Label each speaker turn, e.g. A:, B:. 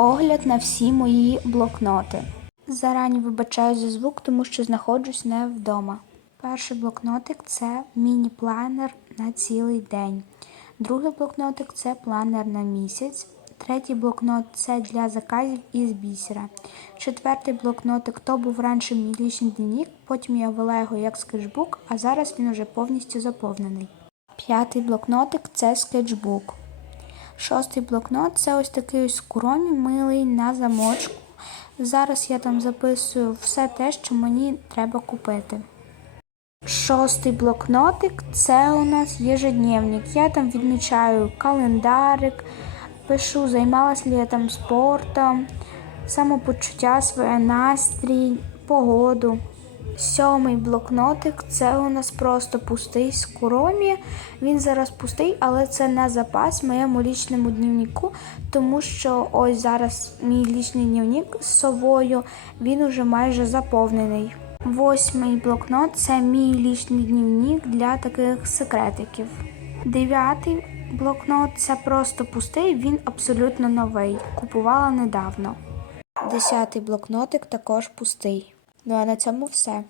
A: Огляд на всі мої блокноти. Зарані вибачаю за звук, тому що знаходжусь не вдома. Перший блокнотик це міні-планер на цілий день. Другий блокнотик це планер на місяць. Третій блокнот це для заказів із бісера. Четвертий блокнотик то був раніше мій лічний дневник, потім я вела його як скетчбук, а зараз він уже повністю заповнений. П'ятий блокнотик це скетчбук. Шостий блокнот це ось такий ось куромі милий на замочку. Зараз я там записую все те, що мені треба купити. Шостий блокнотик це у нас ежедневник. Я там відмічаю календарик, пишу, займалась ли я там спортом, самопочуття, своє настрій, погоду. Сьомий блокнотик це у нас просто пустий з куромі. Він зараз пустий, але це на запас моєму лічному дневнику, тому що ось зараз мій лічний дневник з совою, він уже майже заповнений. Восьмий блокнот це мій лічний дневник для таких секретиків. Дев'ятий блокнот це просто пустий, він абсолютно новий. Купувала недавно. Десятий блокнотик також пустий. Ну а на цьому все.